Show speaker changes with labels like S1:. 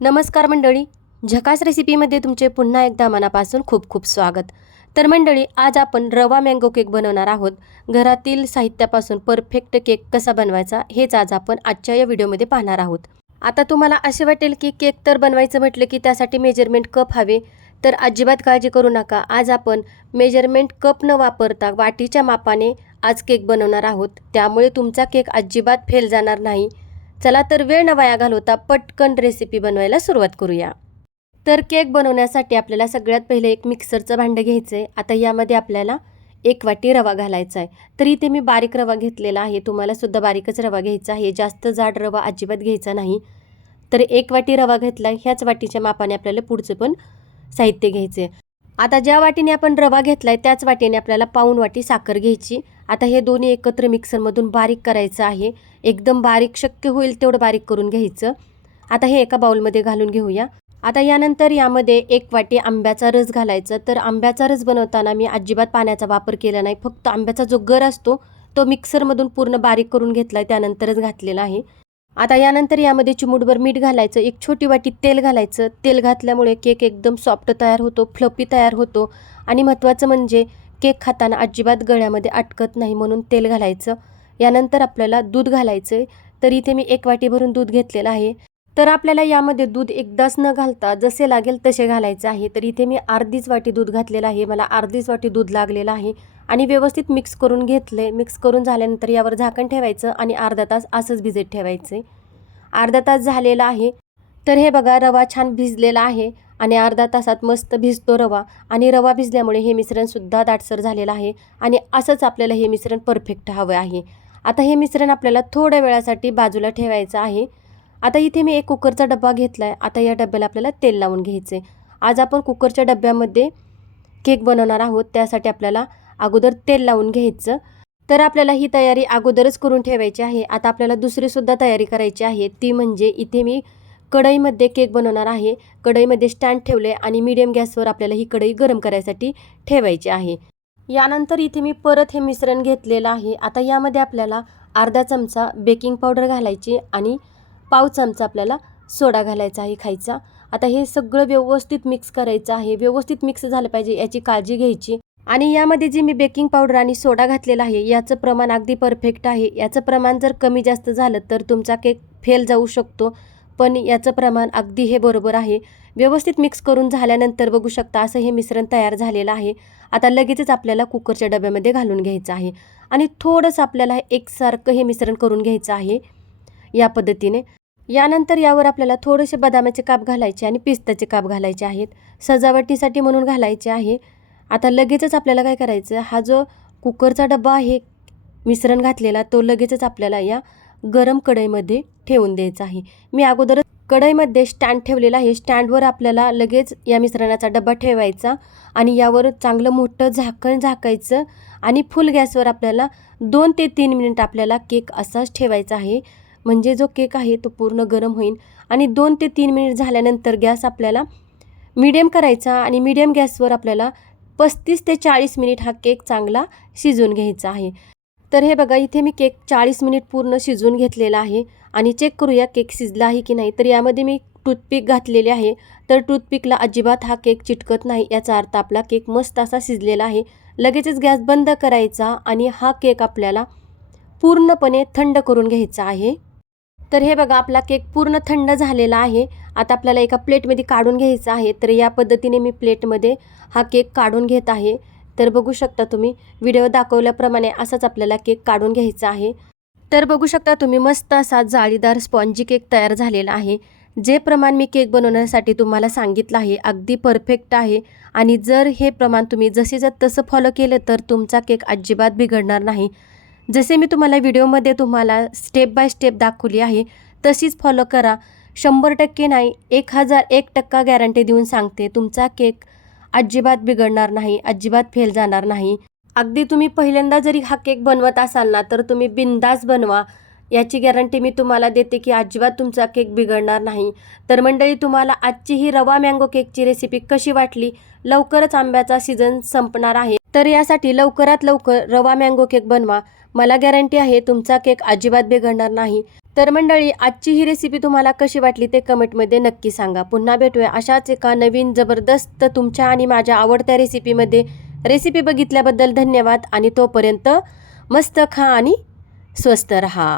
S1: नमस्कार मंडळी. झकास रेसिपीमध्ये तुमचे पुन्हा एकदा मनापासून खूप खूप स्वागत. तर मंडळी आज आपण रवा मँगो केक बनवणार आहोत. घरातील साहित्यापासून परफेक्ट केक कसा बनवायचा हेच आज आपण आजच्या या व्हिडिओमध्ये पाहणार आहोत. आता तुम्हाला असे वाटेल की केक तर बनवायचं म्हटलं की त्यासाठी मेजरमेंट कप हवे. तर अजिबात काळजी करू नका. आज आपण मेजरमेंट कप न वापरता वाटीच्या मापाने आज केक बनवणार आहोत. त्यामुळे तुमचा केक अजिबात फेल जाणार नाही. चला तर वेळ न वाया घालवता पटकन रेसिपी बनवायला सुरुवात करूया. तर केक बनवण्यासाठी आपल्याला सगळ्यात पहिले एक मिक्सरचं भांडं घ्यायचं आहे आता यामध्ये आपल्याला एक वाटी रवा घालायचा आहे तर इथे मी बारीक रवा घेतलेला आहे. तुम्हाला सुद्धा बारीकच रवा घ्यायचा आहे. जास्त जाड रवा अजिबात घ्यायचा नाही. तर एक वाटी रवा घेतला ह्याच वाटीच्या मापाने आपल्याला पुढचं पण साहित्य घ्यायचं आहे आता ज्या वाटीने आपण रवा घेतला आहे त्याच वाटीने आपल्याला पाऊण वाटी साखर घ्यायची. आता हे दोन्ही एकत्र मिक्सरमधून बारीक करायचं आहे. एकदम बारीक शक्य होईल तेवढं बारीक करून घ्यायचं. आता हे एका बाउलमध्ये घालून घेऊया. आता यानंतर यामध्ये एक वाटी आंब्याचा रस घालायचा. तर आंब्याचा रस बनवताना मी अजिबात पाण्याचा वापर केला नाही. फक्त आंब्याचा जो गर असतो तो मिक्सरमधून पूर्ण बारीक करून घेतला आहे त्यानंतरच घातलेला आहे. आता यानंतर यामध्ये चिमूटभर मीठ घालायचं. एक छोटी वाटी तेल घालायचं. तेल घातल्यामुळे केक एकदम सॉफ्ट तयार होतो फ्लपी तयार होतो. आणि महत्त्वाचं म्हणजे केक खाताना अजिबात गळ्यामध्ये अटकत नाही म्हणून तेल घालायचं. यानंतर आपल्याला दूध घालायचं आहे तर इथे मी एक वाटी भरून दूध घेतलेलं आहे. तर आपल्याला यामध्ये दूध एकदाच न घालता जसे लागेल तसे घालायचं आहे. तर इथे मी अर्धीच वाटी दूध घातलेलं आहे. मला अर्धीच वाटी दूध लागलेलं आहे. आणि व्यवस्थित मिक्स करून घेतले मिक्स करून झाल्यानंतर यावर झाकण ठेवायचं आणि अर्धा तास असंच भिजत ठेवायचं अर्धा तास झालेला आहे. तर हे बघा रवा छान भिजलेला आहे. आणि अर्धा तासात मस्त भिजतो रवा आणि रवा भिजल्यामुळे हे मिश्रणसुद्धा दाटसर झालेलं आहे आणि असंच आपल्याला हे मिश्रण परफेक्ट हवं आहे. आता हे मिश्रण आपल्याला थोड्या वेळासाठी बाजूला ठेवायचं आहे. आता इथे मी एक कुकरचा डबा घेतला आहे आता या डब्याला आपल्याला तेल लावून घ्यायचं आहे आज आपण कुकरच्या डब्यामध्ये केक बनवणार आहोत. त्यासाठी आपल्याला अगोदर तेल लावून घ्यायचं. तर आपल्याला ही तयारी अगोदरच करून ठेवायची आहे. आता आपल्याला दुसरीसुद्धा तयारी करायची आहे. ती म्हणजे इथे मी कढईमध्ये केक बनवणार आहे. कढईमध्ये स्टँड ठेवले आणि मीडियम गॅसवर आपल्याला ही कढई गरम करायसाठी ठेवायची आहे. यानंतर इथे मी परत हे मिश्रण घेतलेलं आहे. आता यामध्ये आपल्याला अर्धा चमचा बेकिंग पावडर घालायची आणि पाव चमचा आपल्याला सोडा घालायचा आहे खायचा. आता हे सगळं व्यवस्थित मिक्स करायचं आहे. व्यवस्थित मिक्स झालं पाहिजे याची काळजी घ्यायची. आणि यामध्ये जे मी बेकिंग पावडर आणि सोडा घातलेला आहे याचं प्रमाण अगदी परफेक्ट आहे. याचं प्रमाण जर कमी जास्त झालं तर तुमचा केक फेल जाऊ शकतो. पण याचं प्रमाण अगदी हे बरोबर आहे. व्यवस्थित मिक्स करून झाल्यानंतर बघू शकता असं हे मिश्रण तयार झालेलं आहे. आता लगेचच आपल्याला कुकरच्या डब्यामध्ये घालून घ्यायचं आहे. आणि थोडंसं आपल्याला एकसारखं हे मिश्रण करून घ्यायचं आहे या पद्धतीने. यानंतर यावर आपल्याला थोडेसे बदामाचे काप घालायचे आणि पिस्ताचे काप घालायचे आहेत. सजावटीसाठी म्हणून घालायचे आहे. आता लगेचच आपल्याला काय करायचं? हा जो कुकरचा डब्बा आहे मिश्रण घातलेला तो लगेचच आपल्याला या गरम कढईमध्ये ठेवून द्यायचं आहे. मी अगोदर कढईमध्ये स्टँड ठेवलेला आहे. स्टँडवर आपल्याला लगेच या मिश्रणाचा डबा ठेवायचा आणि यावर चांगलं मोठं झाकण झाकायचं आणि फुल गॅसवर आपल्याला दोन ते तीन मिनिट आपल्याला केक असाच ठेवायचा आहे. म्हणजे जो केक आहे तो पूर्ण गरम होईल आणि दोन ते तीन मिनिट झाल्यानंतर गॅस आपल्याला मीडियम करायचा आणि मीडियम गॅसवर आपल्याला पस्तीस ते चाळीस मिनिट हा केक चांगला शिजून घ्यायचा आहे. तर हे बघा इथे मी केक चाळीस मिनिट पूर्ण शिजवून घेतलेला आहे आणि चेक करूया केक शिजला आहे की नाही. तर यामध्ये मी टूथपिक घातलेले आहे. तर टूथपिकला अजिबात हा केक चिटकत नाही याचा अर्थ आपला केक मस्त असा शिजलेला आहे. लगेचच गॅस बंद करायचा आणि हा केक आपल्याला पूर्णपणे थंड करून घ्यायचा आहे. तर हे बघा आपला केक पूर्ण थंड झालेला आहे. आता आपल्याला एका प्लेटमध्ये काढून घ्यायचा आहे. तर या पद्धतीने मी प्लेटमध्ये हा केक काढून घेत आहे. तर बघू शकता तुम्ही व्हिडिओ दाखवल्याप्रमाणे असाच आपल्याला केक काढून घ्यायचा आहे. तर बघू शकता तुम्ही मस्त असा जाळीदार स्पॉन्जी केक तयार झालेला आहे. जे प्रमाण मी केक बनवण्यासाठी तुम्हाला सांगितलं आहे अगदी परफेक्ट आहे. आणि जर हे प्रमाण तुम्ही जसेच्या तसं फॉलो केलं तर तुमचा केक अजिबात बिघडणार नाही. जसे मी तुम्हाला व्हिडिओमध्ये तुम्हाला स्टेप बाय स्टेप दाखवली आहे तशीच फॉलो करा. शंभर टक्के नाही एक हजार एक टक्का गॅरंटी देऊन सांगते तुमचा केक अजिबात बिघडणार नाही अजिबात फेल जाणार नाही. अगदी तुम्ही पहिल्यांदा जरी हा केक बनवत असाल ना तर तुम्ही बिंदास बनवा. याची गॅरंटी मी तुम्हाला देते की अजिबात तुमचा केक बिघडणार नाही. तर मंडळी तुम्हाला आजची ही रवा मँगो केकची रेसिपी कशी वाटली? लवकरच आंब्याचा सीझन संपणार आहे. तर यासाठी लवकरात लवकर रवा मँगो केक बनवा. मला गॅरंटी आहे तुमचा केक अजिबात बिघडणार नाही. तर मंडळी आजची ही रेसिपी तुम्हाला कशी वाटली ते कमेंटमध्ये नक्की सांगा. पुन्हा भेटूया अशाच एका नवीन जबरदस्त तुमच्या आणि माझ्या आवडत्या रेसिपीमध्ये रेसिपी बघितल्याबद्दल धन्यवाद आणि तोपर्यंत मस्त खा आणि स्वस्त रहा.